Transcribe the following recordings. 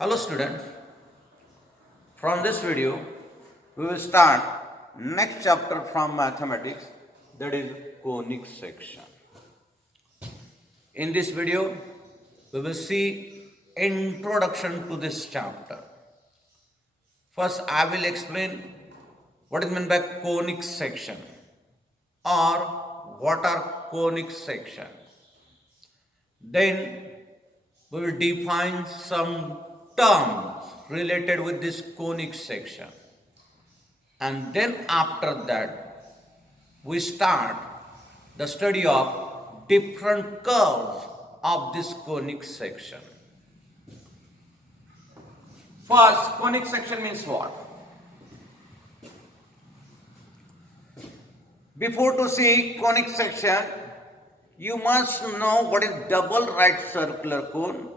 Hello students, from this video we will start next chapter from mathematics, that is conic section. In this video we will see introduction to this chapter. First I will explain what is meant by conic section or what are conic sections. Then we will define some terms related with this conic section, and then after that we start the study of different curves of this conic section. First, conic section means what? Before to see conic section, you must know what is double right circular cone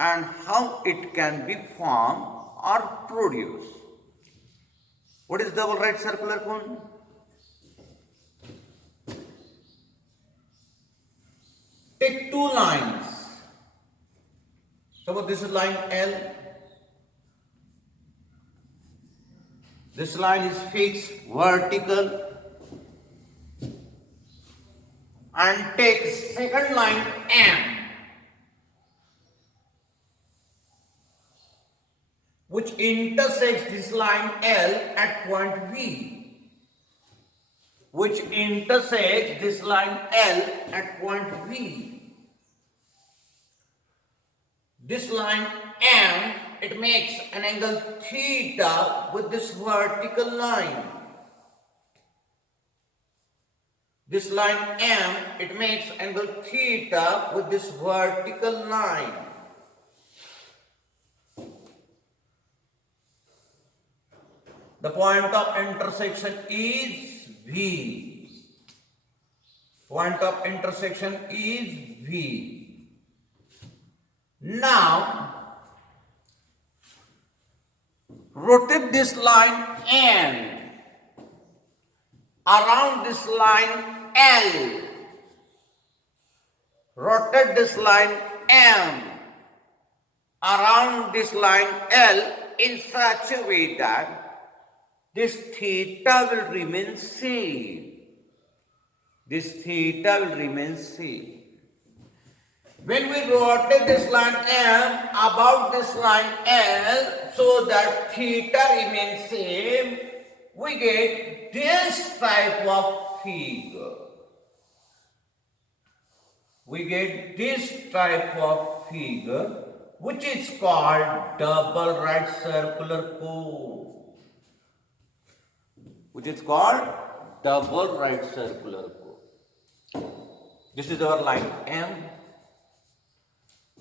and how it can be formed or produced. What is double right circular cone? Take two lines. Suppose this is line L. This line is fixed vertical, and take second line M, which intersects this line L at point V, which intersects this line L at point V. This line M, it makes an angle theta with this vertical line. This line M, it makes angle theta with this vertical line. The point of intersection is V. Point of intersection is V. Now, rotate this line N around this line L. Rotate this line M around this line L in such a way that this theta will remain same. This theta will remain same. When we rotate this line M about this line L so that theta remains same, we get this type of figure. We get this type of figure which is called double right circular cone. Which is called double right circular cone. This is our line M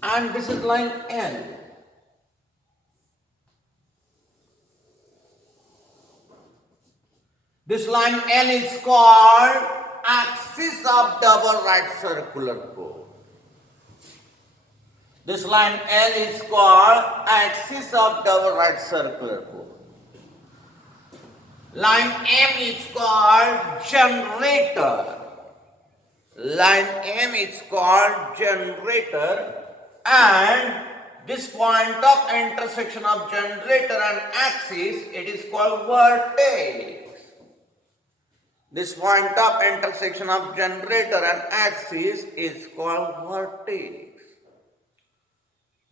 and this is line L. This line L is called axis of double right circular cone. This line L is called axis of double right circular cone. Line M is called generator. Line M is called generator, and this point of intersection of generator and axis, it is called vertex. This point of intersection of generator and axis is called vertex.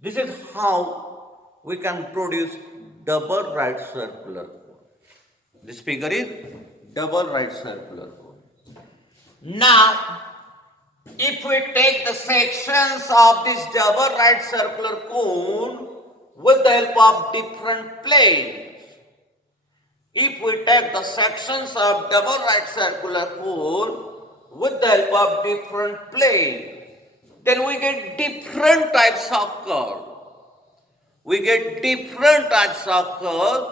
This is how we can produce double right circular cone. This figure is double right circular cone. Now, if we take the sections of this double right circular cone with the help of different planes, if we take the sections of double right circular cone with the help of different planes, then we get different types of curve. We get different types of curve.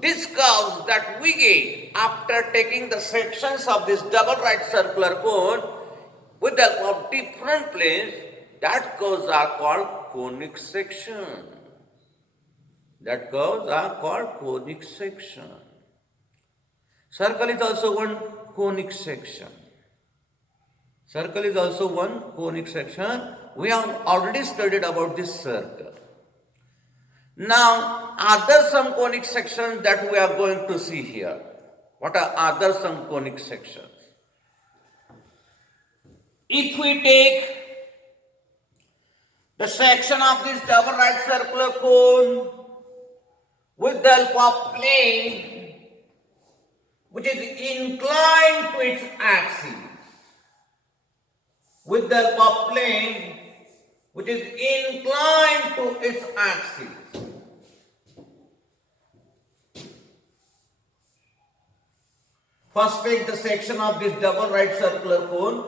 These curves that we get after taking the sections of this double right circular cone with the help of different planes, that curves are called conic section. That curves are called conic section. Circle is also one conic section. Circle is also one conic section. We have already studied about this circle. Now, other some conic sections that we are going to see here. What are other some conic sections? If we take the section of this double right circular cone with the help of plane which is inclined to its axis, with the help of plane which is inclined to its axis. First take the section of this double right circular cone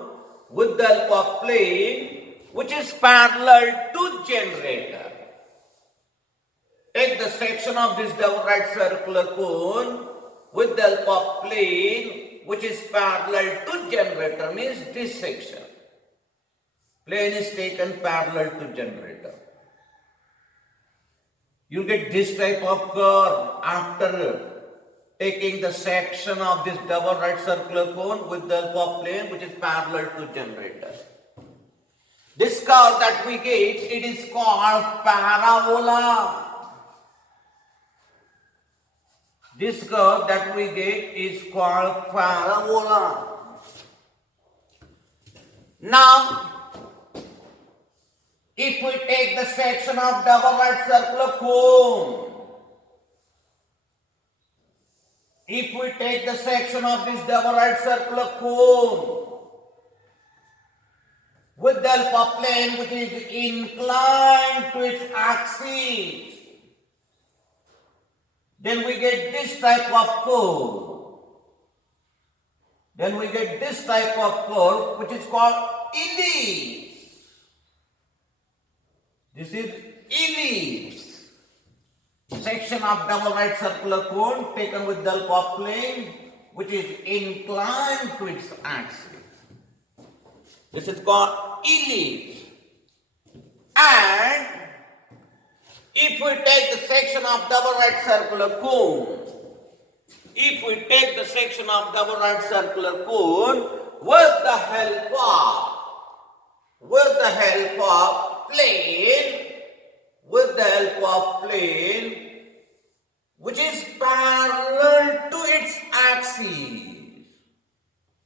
with the help of plane which is parallel to generator. Take the section of this double right circular cone with the help of plane which is parallel to generator, means this section. Plane is taken parallel to generator. You get this type of curve after taking the section of this double right circular cone with the help of plane which is parallel to generator. This curve that we get, it is called parabola. This curve that we get is called parabola. Now, if we take the section of double right circular cone, if we take the section of this double right circular cone with the help of plane which is inclined to its axis, then we get this type of curve. Then we get this type of curve which is called ellipse. This is ellipse. Section of double right circular cone taken with the help of plane which is inclined to its axis. This is called ellipse. And if we take the section of double right circular cone, if we take the section of double right circular cone with the help of plane, with the help of plane which is parallel to its axis,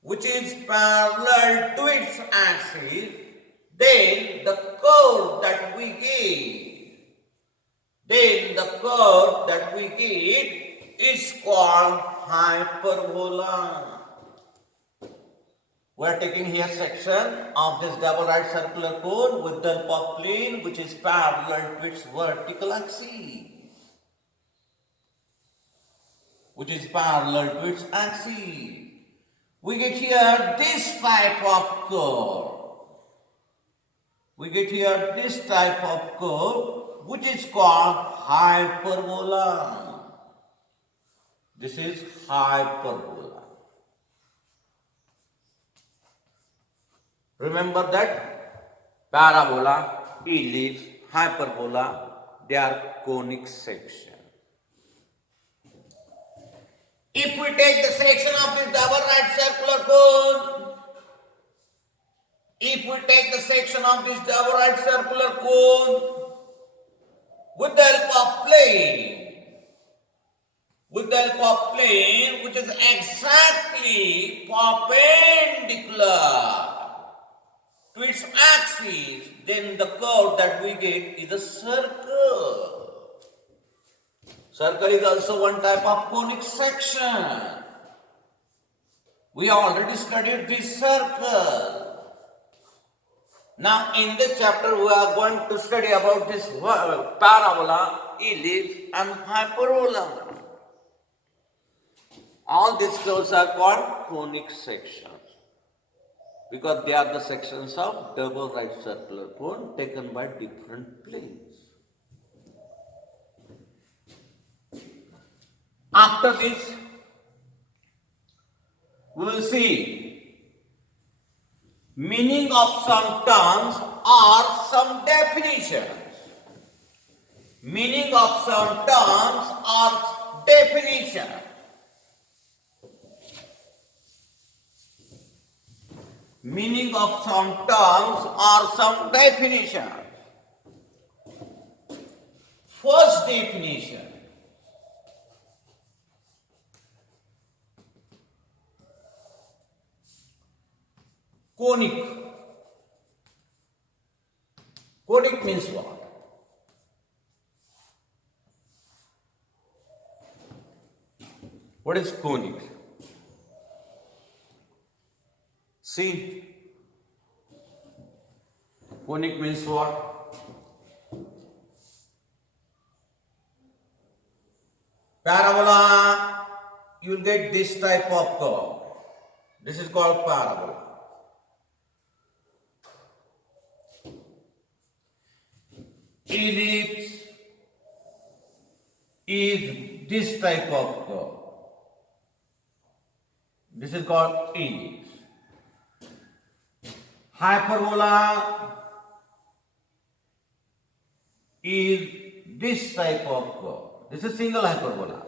which is parallel to its axis, then the curve that we get, is called hyperbola. We are taking here section of this double right circular cone with the help of plane which is parallel to its vertical axis. Which is parallel to its axis. We get here this type of curve. We get here this type of curve which is called hyperbola. This is hyperbola. Remember that parabola, ellipse, hyperbola, they are conic section. If we take the section of this double right circular cone, if we take the section of this double right circular cone with the help of plane, which is exactly perpendicular to its axis, then the curve that we get is a circle. Circle is also one type of conic section. We already studied this circle. Now in this chapter we are going to study about this parabola, ellipse and hyperbola. All these curves are called conic sections because they are the sections of double right circular cone taken by different planes. After this, we will see meaning of some terms or some definitions. Meaning of some terms or definitions. Meaning of some terms or some definitions. First definition. Conic. Conic means what? What is conic? See, conic means what? Parabola, you will get this type of curve. This is called parabola. Ellipse is this type of curve. This is called ellipse. Hyperbola is this type of curve. This is single hyperbola.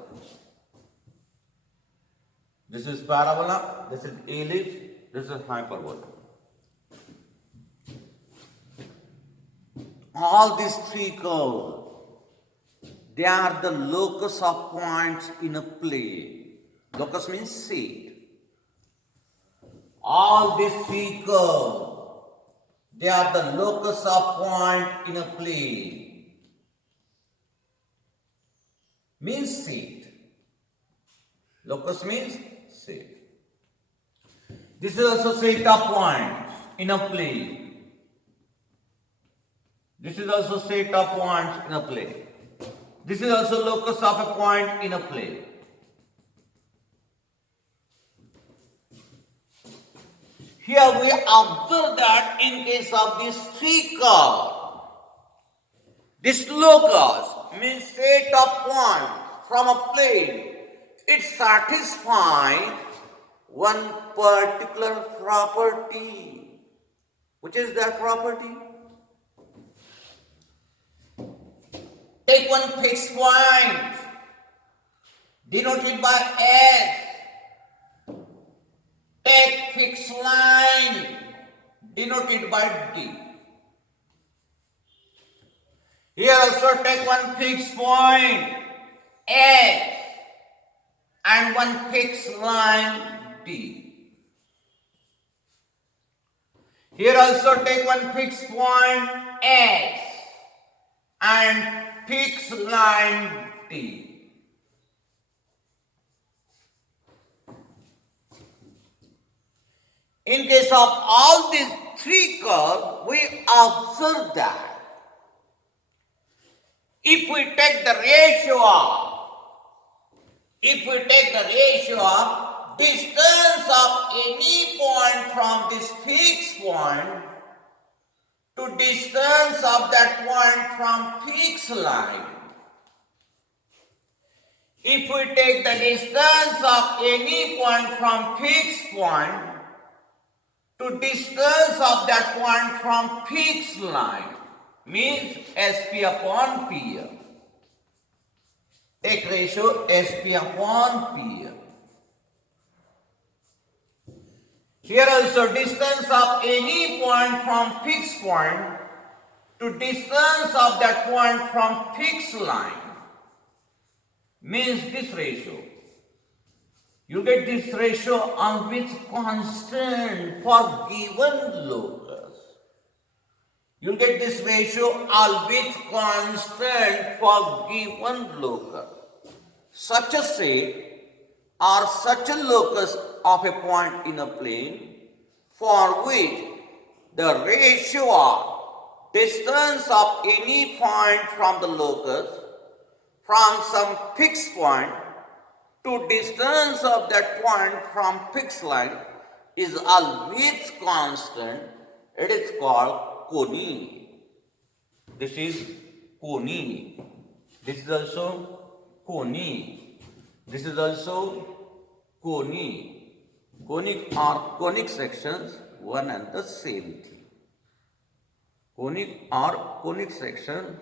This is parabola, this is ellipse, this is hyperbola. All these three curves, they are the locus of points in a plane. Locus means seat. All these three curves, they are the locus of point in a plane. Means seat. Locus means seat. This is also set of points in a plane. This is also set of points in a plane. This is also locus of a point in a plane. Here we observe that in case of these three curves, this locus means set of points from a plane. It satisfies one particular property. Which is that property? Take one fixed point denoted by S. Take fixed line denoted by D. Here also take one fixed point S and one fixed line D. Here also take one fixed point S and fixed line D. In case of all these three curves, we observe that if we take the ratio of distance of any point from this fixed point to distance of that point from fixed line, if we take the distance of any point from fixed point to distance of that point from fixed line, means SP upon PL. Take ratio SP upon PL. Here also distance of any point from fixed point to distance of that point from fixed line means this ratio. You get this ratio on which constant for given locus. You get this ratio on which constant for given locus. Such a set or such a locus of a point in a plane for which the ratio of distance of any point from the locus from some fixed point to distance of that point from fixed line is always constant. It is called conic. This is conic. This is also conic. This is also conic. Conic or conic sections, one and the same thing. Conic or conic section,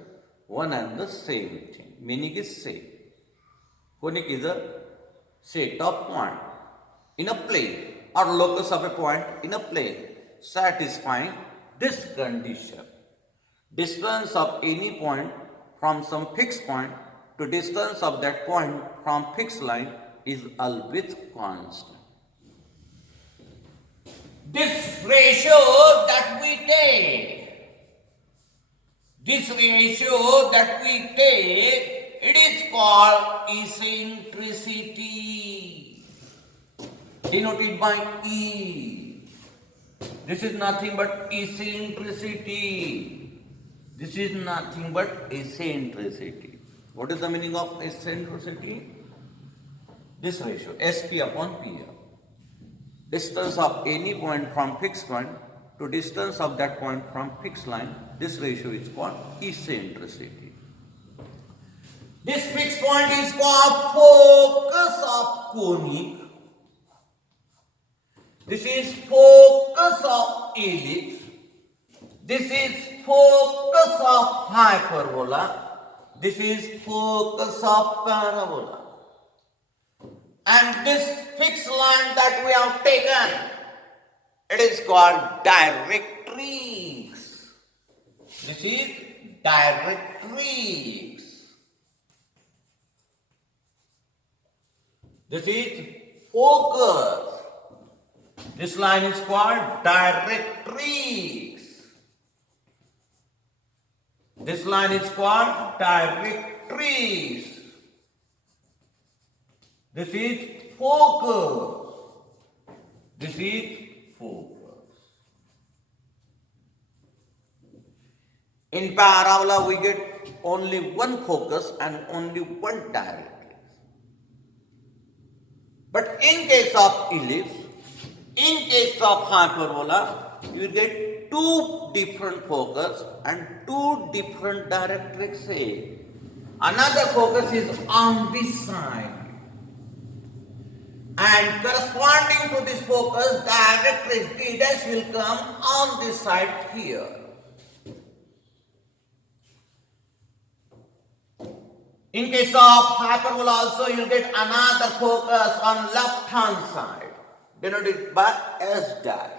one and the same thing. Meaning is same. Conic is a set of point in a plane or locus of a point in a plane satisfying this condition. Distance of any point from some fixed point to distance of that point from fixed line is always constant. This ratio that we take, it is called eccentricity, denoted by E. This is nothing but eccentricity. This is nothing but eccentricity. What is the meaning of eccentricity? This ratio, SP upon PR. Distance of any point from fixed point to distance of that point from fixed line, this ratio is called eccentricity. This fixed point is called focus of conic. This is focus of ellipse. This is focus of hyperbola. This is focus of parabola. And this fixed line that we have taken, it is called directrix. This is directrix. This is focus. This line is called directrix. This line is called directrix. This is focus. This is focus. In parabola, we get only one focus and only one directrix. But in case of ellipse, in case of hyperbola, you get two different focus and two different directrixes. Another focus is on this side. And corresponding to this focus, directrix D dash will come on this side here. In case of hyperbola also, you get another focus on left hand side, denoted by S dash.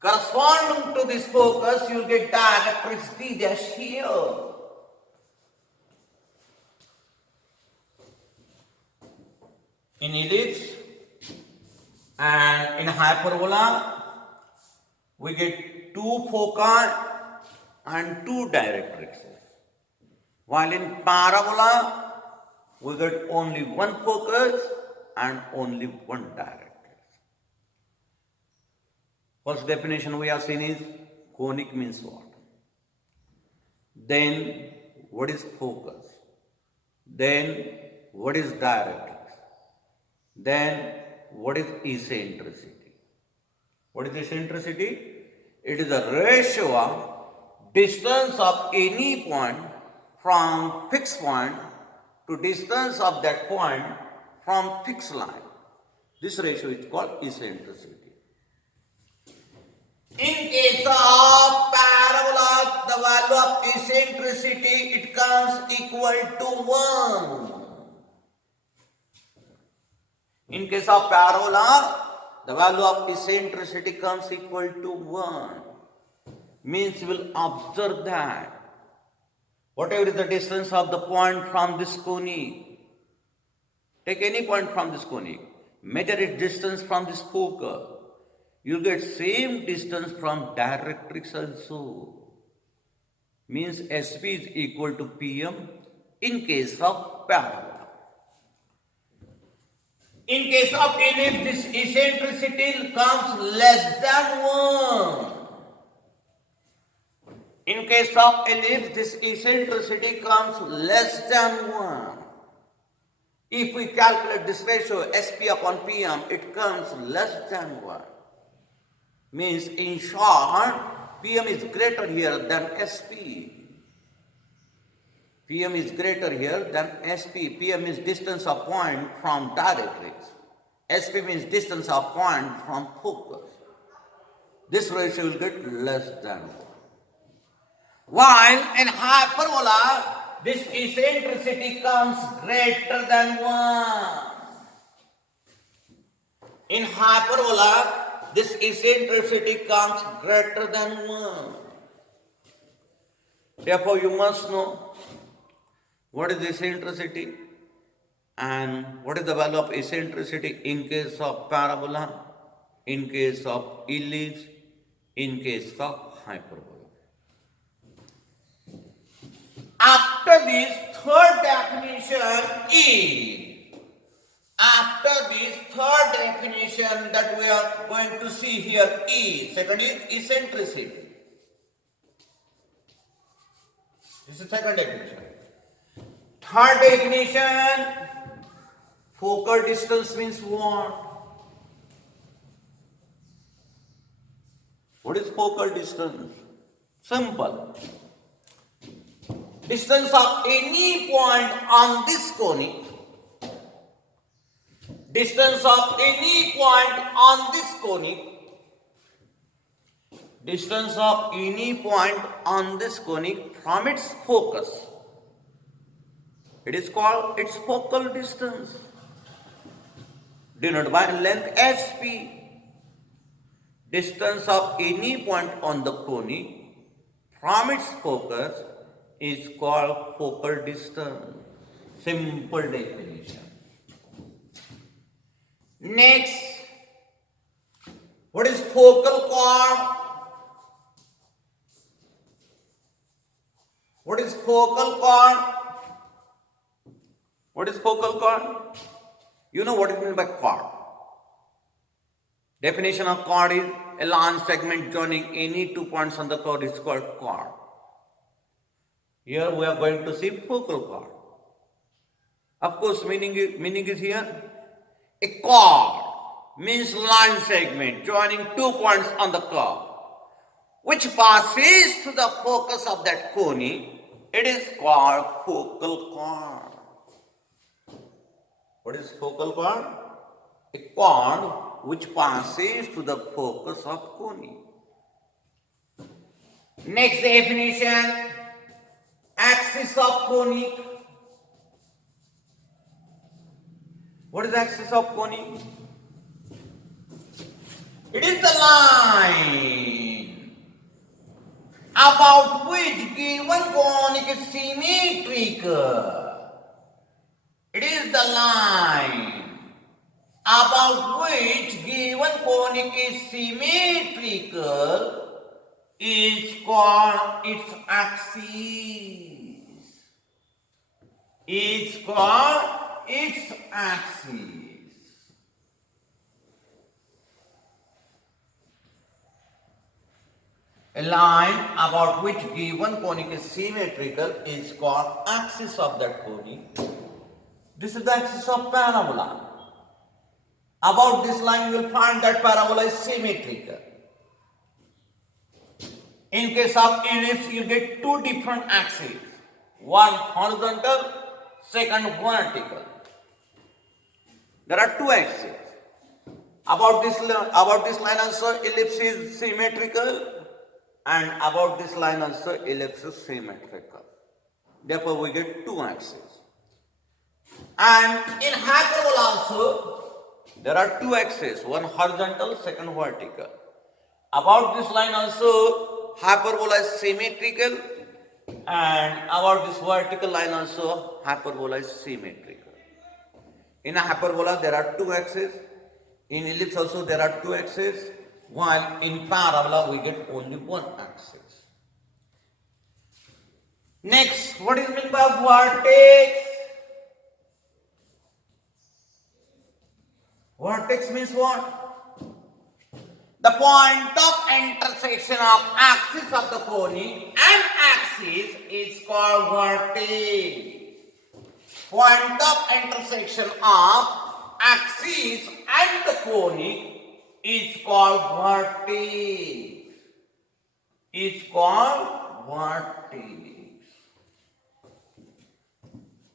Corresponding to this focus, you get directrix D dash here. In ellipse and in hyperbola, we get two foci and two directrixes. While in parabola, we get only one focus and only one directrix. First definition we have seen is conic means what? Then what is focus? Then what is directrix? Then what is eccentricity? What is eccentricity? It is the ratio of distance of any point from fixed point to distance of that point from fixed line. This ratio is called eccentricity. In case of parabola, the value of eccentricity, it comes equal to 1. In case of parabola, the value of eccentricity comes equal to 1. Means you will observe that whatever is the distance of the point from this conic, take any point from this conic, measure its distance from this focal, you get same distance from directrix also. Means SP is equal to PM in case of parabola. In case of ellipse, this eccentricity comes less than 1. In case of ellipse, this eccentricity comes less than 1. If we calculate this ratio, SP upon PM, it comes less than 1. Means in short, PM is greater here than SP. PM is greater here than SP. PM is distance of point from directrix. SP means distance of point from focus. This ratio will get less than 1. While in hyperbola, this eccentricity comes greater than 1. In hyperbola, this eccentricity comes greater than 1. Therefore, you must know What is eccentricity? And what is the value of eccentricity in case of parabola, in case of ellipse, in case of hyperbola? After this third definition is, after this third definition that we are going to see here is, second is eccentricity. This is second definition. Third definition, focal distance means what? What is focal distance? Simple. Distance of any point on this conic, distance of any point on this conic, distance of any point on this conic from its focus. It is called its focal distance, denoted by length HP. Distance of any point on the conic from its focus is called focal distance. Simple definition. Next, what is focal chord? What is focal chord? What is focal chord? You know what it means by chord. Definition of chord is a line segment joining any 2 points on the chord is called chord. Here we are going to see focal chord. Of course, meaning is here. A chord means line segment joining 2 points on the curve, which passes to the focus of that conic. It is called focal chord. What is focal chord? A chord which passes to the focus of conic. Next definition, axis of conic. What is axis of conic? It is the line about which given conic is symmetrical. It is the line about which given conic is symmetrical is called its axis. Is called its axis. A line about which given conic is symmetrical is called axis of that conic. This is the axis of parabola. About this line you will find that parabola is symmetrical. In case of ellipse you get two different axes. One horizontal, second vertical. There are two axes. About this line also ellipse is symmetrical, and about this line also ellipse is symmetrical. Therefore we get two axes. And in hyperbola also there are two axes, one horizontal, second vertical. About this line also hyperbola is symmetrical, and about this vertical line also hyperbola is symmetrical. In a hyperbola there are two axes, in ellipse also there are two axes, while in parabola we get only one axis. Next, what is meant by vertex? Vertex means what? The point of intersection of axis of the conic and axis is called vertex. Point of intersection of axis and the conic is called vertex. Is called vertex.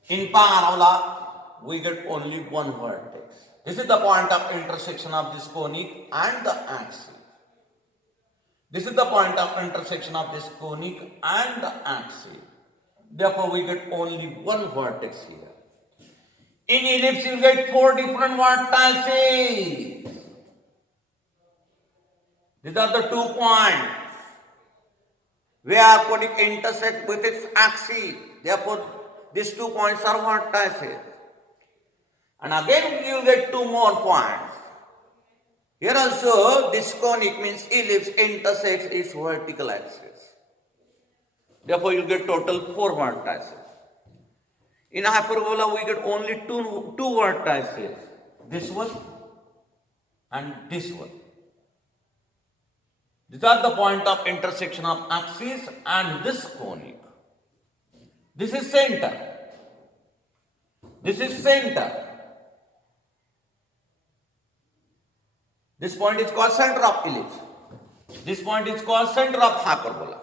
In parabola, we get only one vertex. This is the point of intersection of this conic and the axis. This is the point of intersection of this conic and the axis. Therefore, we get only one vertex here. In ellipse, you get four different vertices. These are the 2 points where conic intersect with its axis. Therefore, These 2 points are vertices. And again you get 2 more points. Here also this conic means ellipse intersects its vertical axis. Therefore you get total 4 vertices. In hyperbola we get only two vertices. This one and this one. These are the point of intersection of axis and this conic. This is center. This is center. This point is called center of ellipse. This point is called center of hyperbola.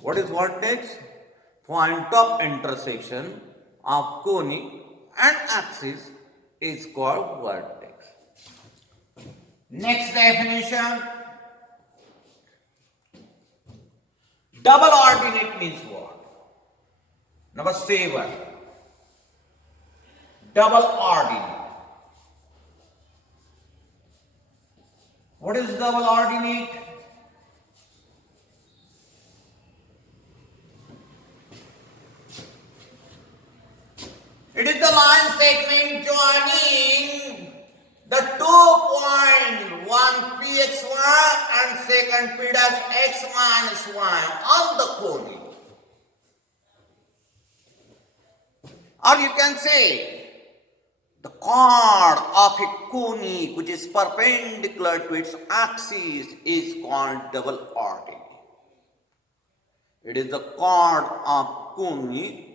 What is vertex? Point of intersection of conic and axis is called vertex. Next definition. Double ordinate means what? Number 7. Double ordinate. What is double ordinate? It is the line segment joining the 2 point, one pxy and second p dash x minus y on the conic. Or you can say the chord of a conic which is perpendicular to its axis is called double ordinate. It is the chord of conic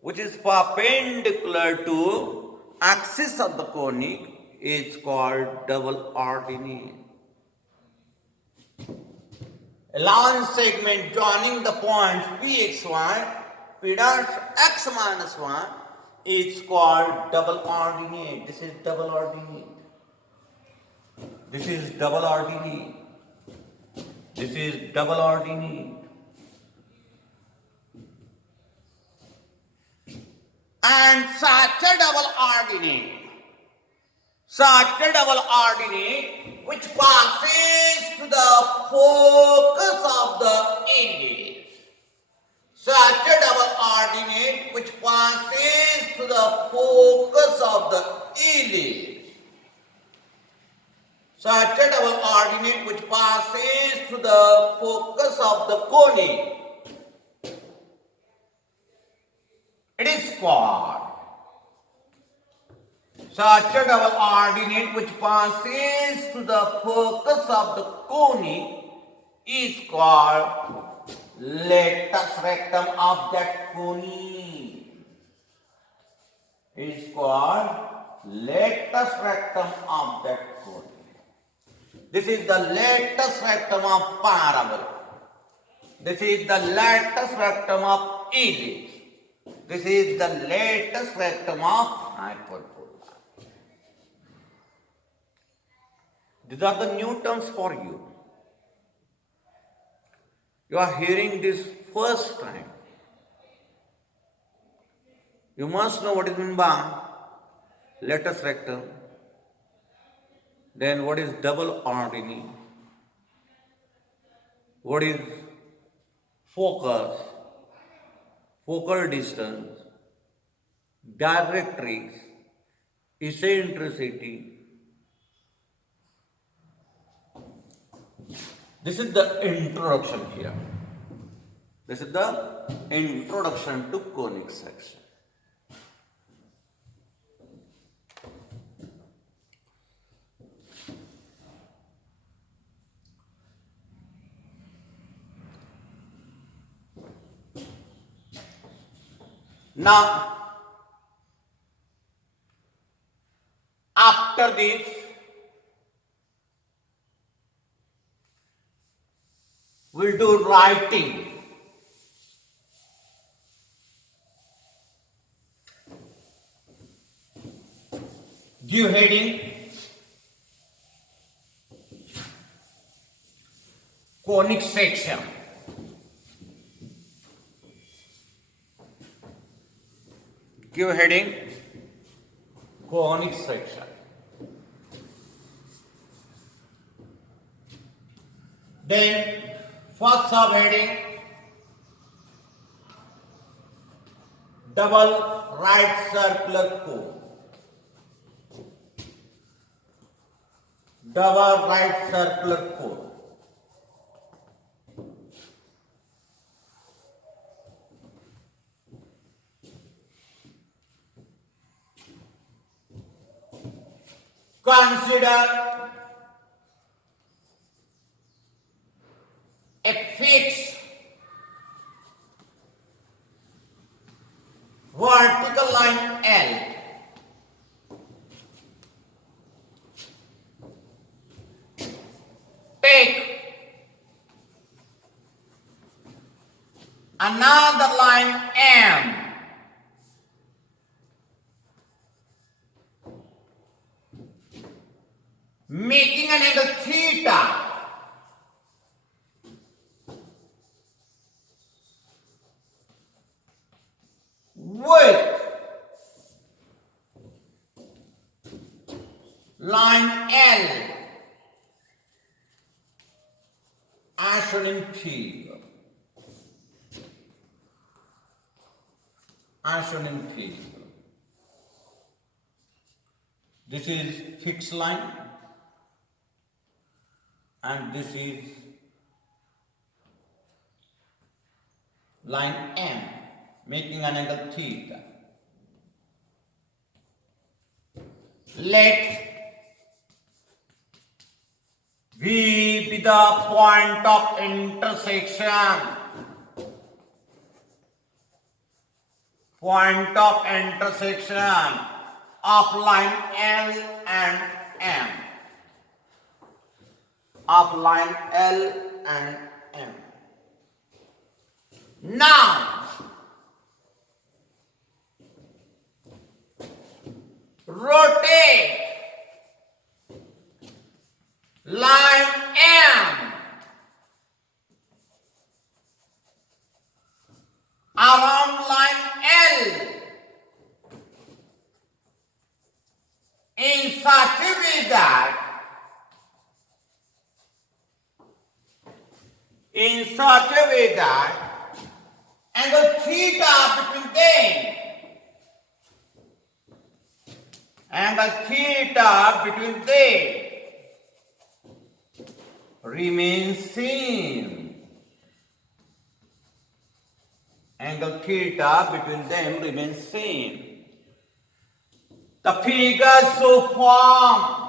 which is perpendicular to axis of the conic is called double ordinate. A line segment joining the points pxy, p dash x minus y is called double ordinate. This is double ordinate. This is double ordinate. This is double ordinate. And such a double ordinate which passes to the focus of the ellipse. Such a double ordinate which passes to the focus of the ellipse. Such a double ordinate which passes to the focus of the conic. It is called such a double ordinate which passes to the focus of the conic is called latus rectum of that conic. Is called latus rectum of that conic. This is the latus rectum of parabola. This is the latus rectum of ellipse. This is the latus rectum of hyperbola. These are the new terms for you. You are hearing this first time. You must know what is meant by latus rectum. Then what is double ordinate? What is focus? Focal distance, directrix, eccentricity. This is the introduction here. This is the introduction to conic section. Now, after this, we'll do writing. Give heading conic section. Give heading conic section. Then first subheading double right circular cone. Double right circular cone. Consider a fixed vertical line L take another line M making an angle theta with line L as shown in figure. As shown in figure. This is fixed line and this is line M making an angle theta. Let V be the point of intersection. Point of intersection of line L and M. Of line L and M. Now, rotate line M around line L in such a way that angle theta between them remains same. Angle theta between them remains same. The figure so form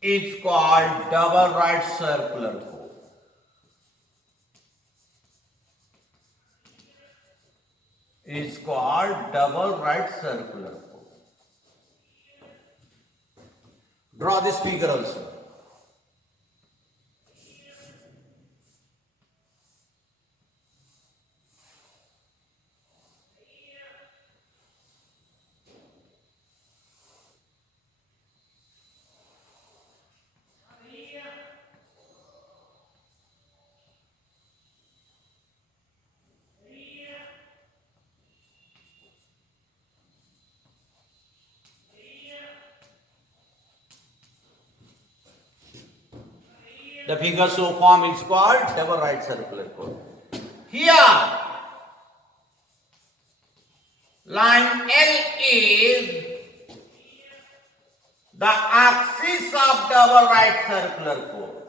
is called double right circular cone. Is called double right circular cone. Draw this figure also. The figure so form is called double right circular cone. Here, line L is the axis of double right circular cone.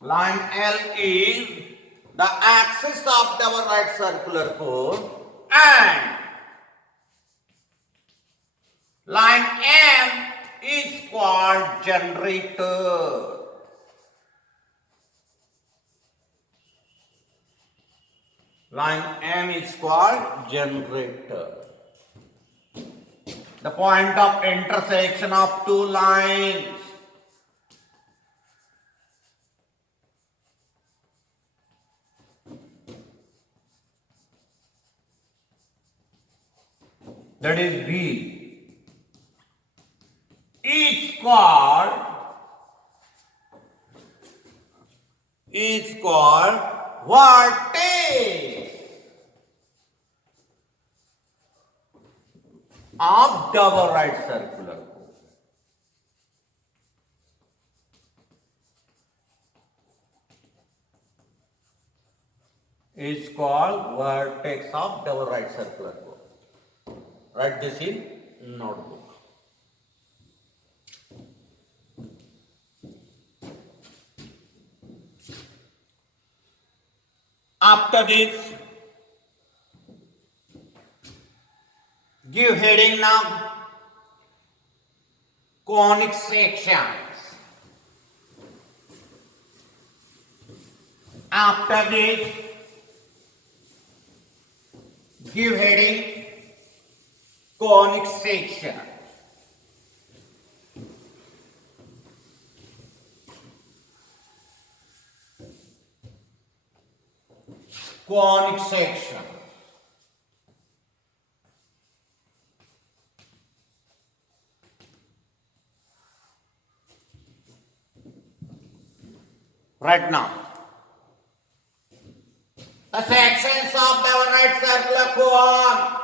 Line L is the axis of double right circular cone and line M is called generator. Line M is called generator. The point of intersection of two lines. That is V. Is called is called vertex of double right circular cone. Is called vertex of double right circular cone. Write this in notebook. After this, give heading now. Conic sections. After this, give heading conic section. Conic section. Right now, the sections of the right circular cone.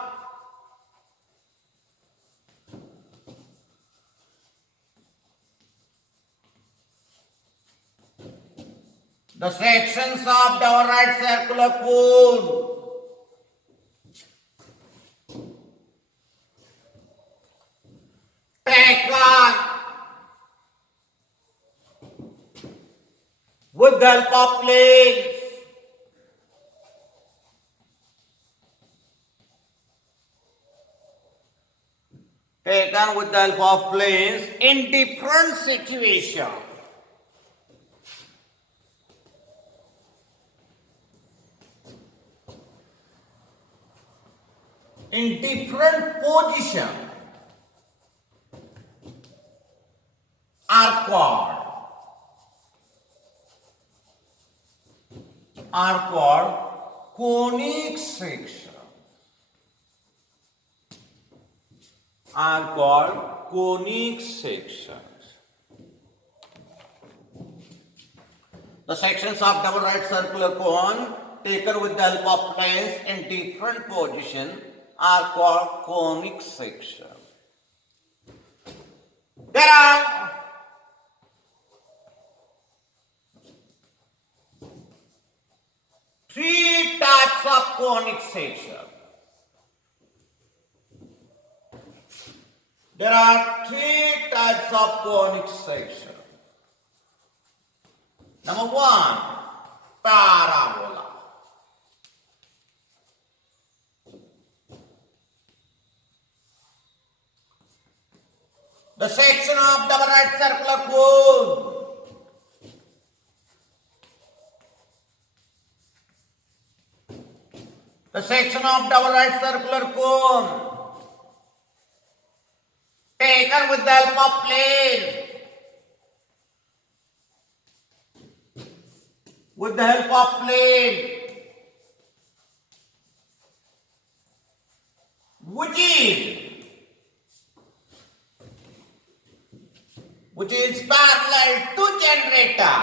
The sections of the right circular cone. Taken with the help of planes. Taken with the help of planes in different situations. In different position are called conic section. Are called conic sections. The sections of double right circular cone taken with the help of planes in different positions are called conic section. There are three types of conic section. There are three types of conic section. Number one, parabola. The section of double right circular cone. The section of double right circular cone taken with the help of plane. With the help of plane. Which is parallel to generator.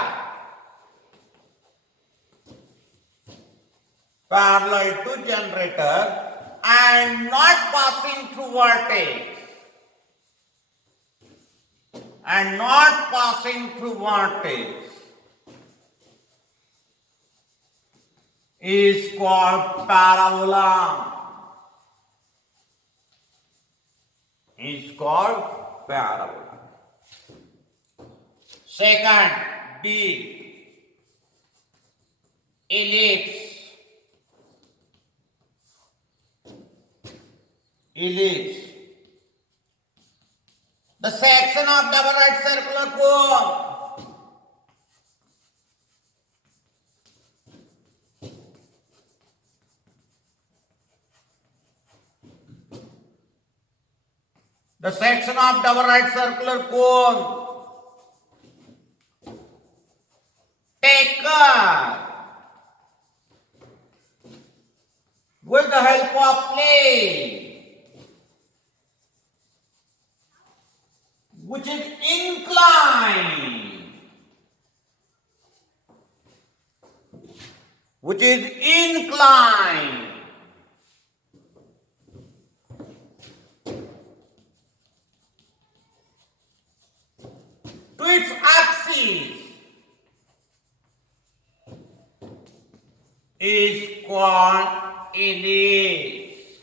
Parallel to generator and not passing through vertex. And not passing through vertex is called parabola. Is called parabola. Second, B, ellipse. Ellipse. The section of double right circular cone. The section of double right circular cone taken with the help of plane, which is inclined which is inclined to its axis is called ellipse.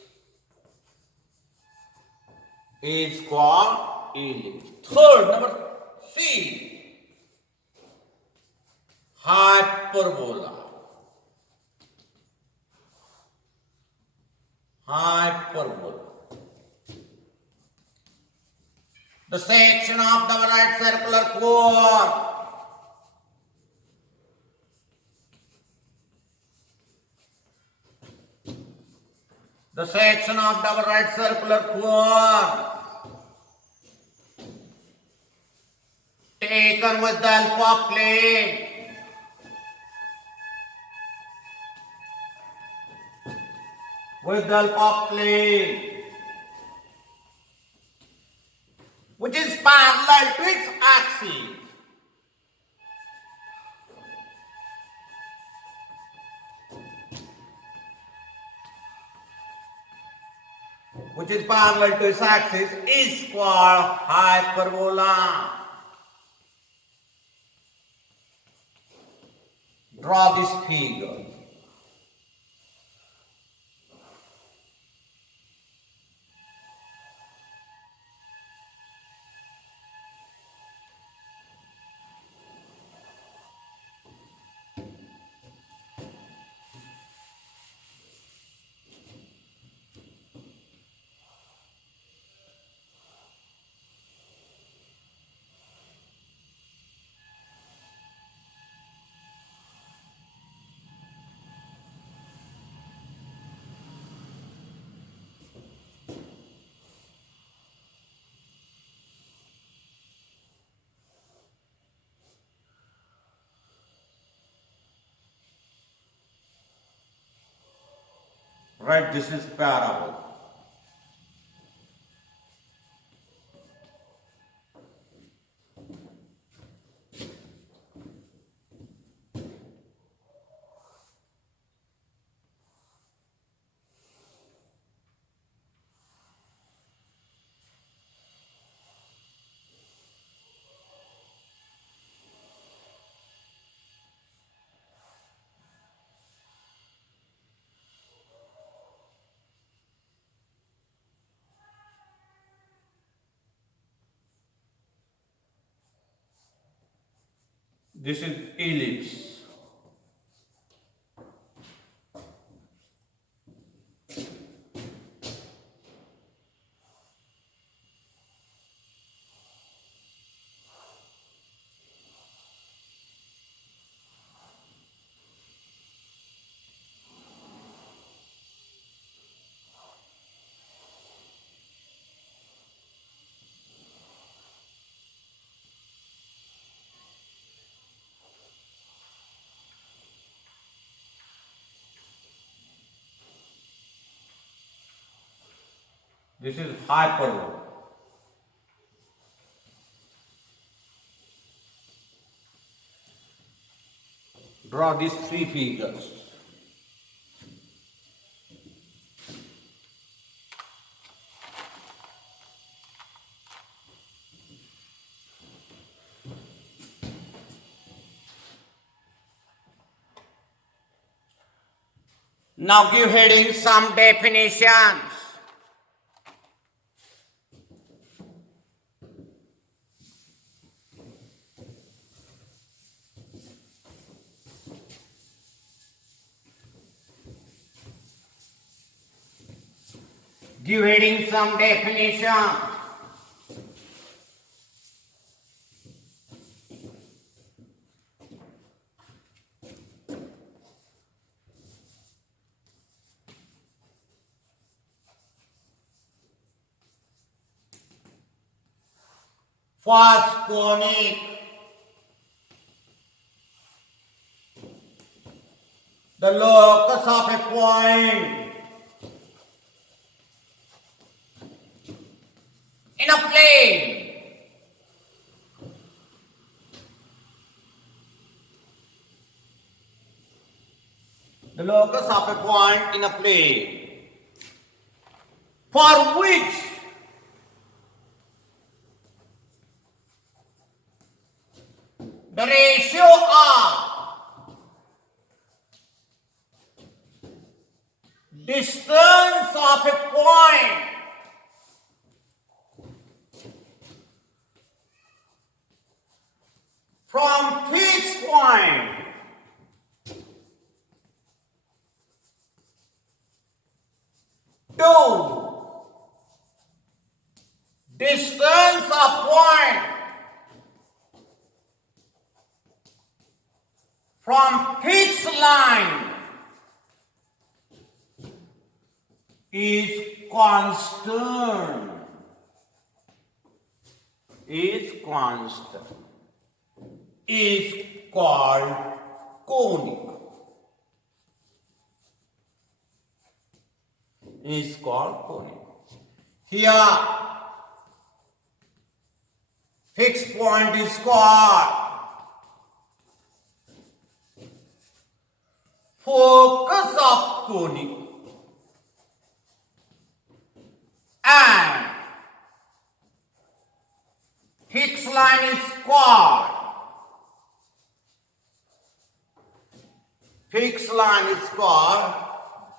Is called ellipse. Third, number C, hyperbola. Hyperbola. The section of the right circular cone taken with the alpha plane which is parallel to its axis. Is called hyperbola. Draw this figure. Right, this is parable. This is ellipse. This is hyperbola. Draw these three figures. Now give heading some definitions. Give heading some definitions. First, conic. The locus of a point in a plane. the locus of a point in a plane for which the ratio of distance of a point from fixed point to distance of point from fixed line is constant. Is called conic. Is called conic. Here, fixed point is called focus of conic, and fixed line is called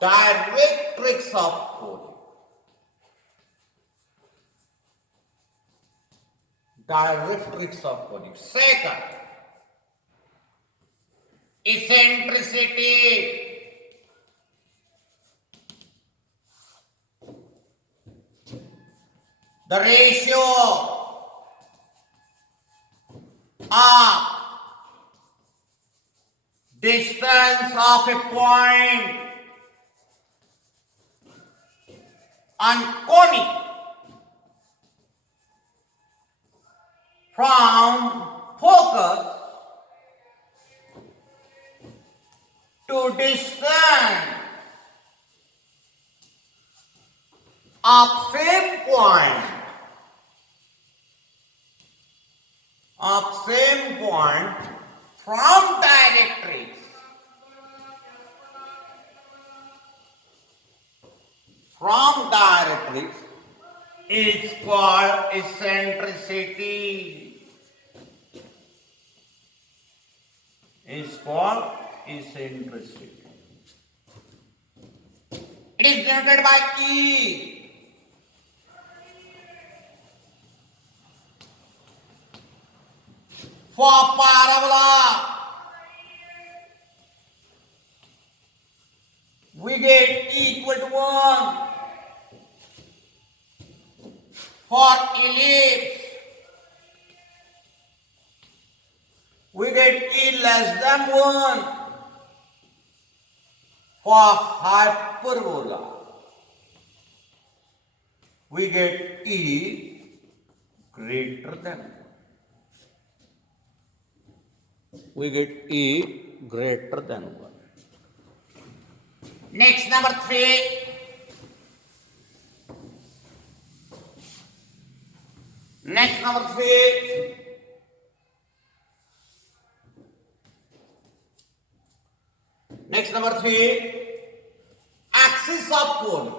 directrix of conic. Directrix of conic. Second, eccentricity. The ratio of distance of a point on conic from focus to distance of same point from directrix is called eccentricity. It is denoted by E. For parabola, we get E equal to 1. For ellipse, we get E less than 1. For hyperbola, we get E greater than 1. We get E greater than 1. Next, number 3. Next, number 3. Next, number 3. Axis of cone.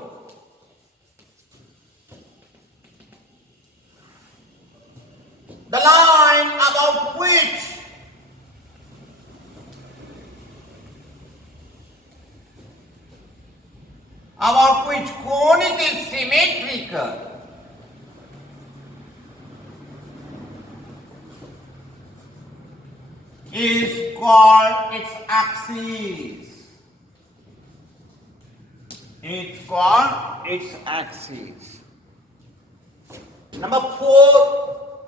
The line about which conic is symmetrical is called its axis. It's called its axis. Number 4,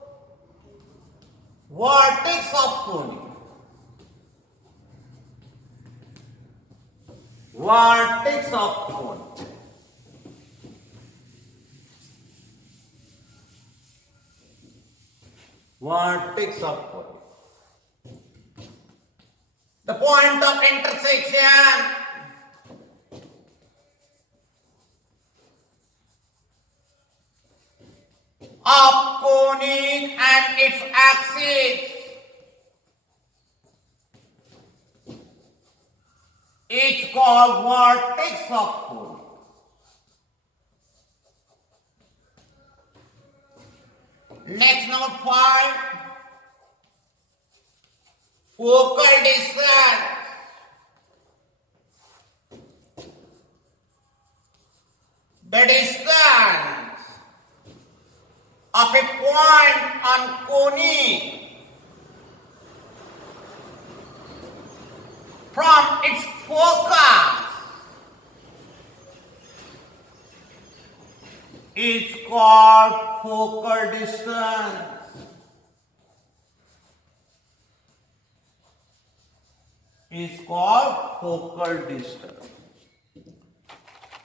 vertex of conic. Vertex of conic. Vertex of conic. The point of intersection of conic and its axis is called vertex of conic. Next, number 5, focal distance. The distance of a point on conic from its focus is called focal distance. Is called focal distance.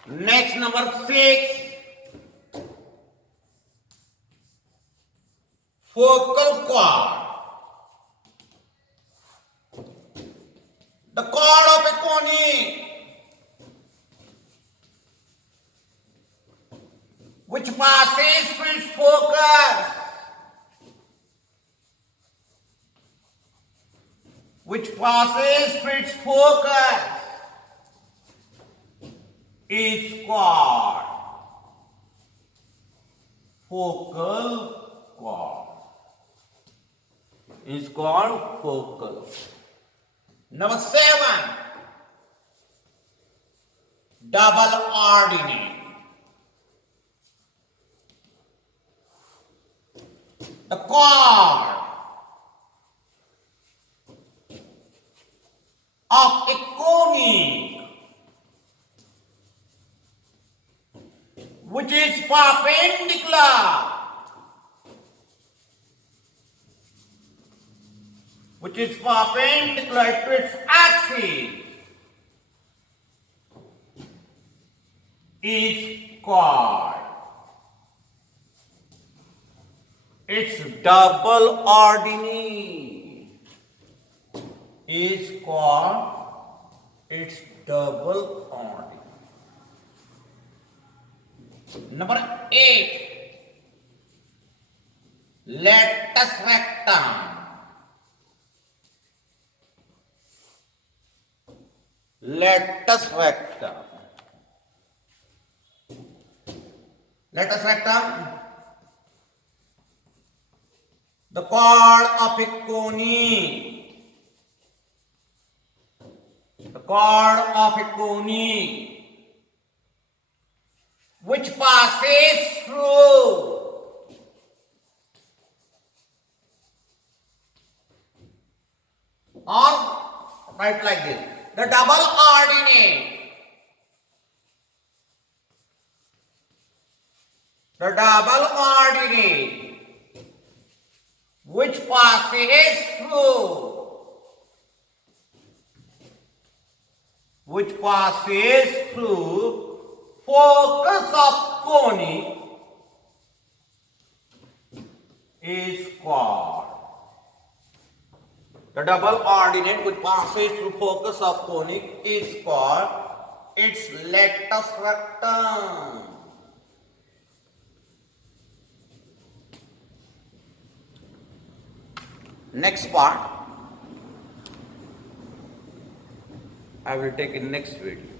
Next, number 6, focal chord. The chord of a conic which passes through its focus, is called focal chord. Is called focal. Number 7, double ordinate. The chord of a conic which is perpendicular to its axis is called its double ordinate. Is called its double ordinate. Number 8, latus rectum. Latus rectum. Latus rectum. The chord of a conic. The chord of a conic which passes through or write like this. The double ordinate. The double ordinate which passes through focus of conic is called. The double ordinate which passes through focus of conic is called its latus rectum. Next part I will take in next video.